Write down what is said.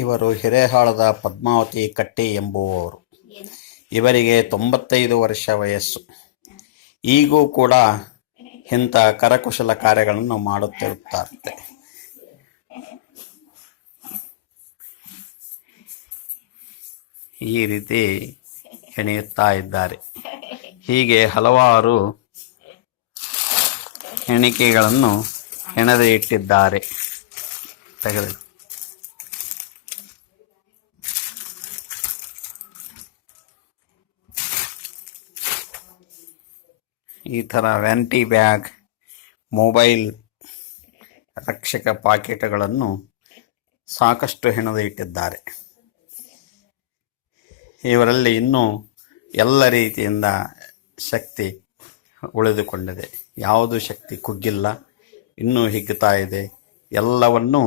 ಇವರು ಹಿರೇಹಾಳದ ಪದ್ಮಾವತಿ ಕಟ್ಟಿ ಎಂಬುವವರು. ಇವರಿಗೆ 95 ವರ್ಷ ವಯಸ್ಸು. ಈಗೂ ಕೂಡ ಇಂಥ ಕರಕುಶಲ ಕಾರ್ಯಗಳನ್ನು ಮಾಡುತ್ತಿರುತ್ತಾರೆ. ಈ ರೀತಿ ಹೆಣೆಯುತ್ತಾ ಇದ್ದಾರೆ. ಹೀಗೆ ಹಲವಾರು ಹೆಣಿಕೆಗಳನ್ನು ಹೆಣೆದು ಇಟ್ಟಿದ್ದಾರೆ. ಈ ಥರ ವ್ಯಾನಿಟಿ ಬ್ಯಾಗ್, ಮೊಬೈಲ್ ರಕ್ಷಕ ಪಾಕೆಟ್ಗಳನ್ನು ಸಾಕಷ್ಟು ಹೆಣೆದು ಇಟ್ಟಿದ್ದಾರೆ. ಇವರಲ್ಲಿ ಇನ್ನೂ ಎಲ್ಲ ರೀತಿಯಿಂದ ಶಕ್ತಿ ಉಳಿದುಕೊಂಡಿದೆ. ಯಾವುದು ಶಕ್ತಿ ಕುಗ್ಗಿಲ್ಲ, ಇನ್ನೂ ಹಿಗ್ಗುತ್ತಾ ಇದೆ. ಎಲ್ಲವನ್ನೂ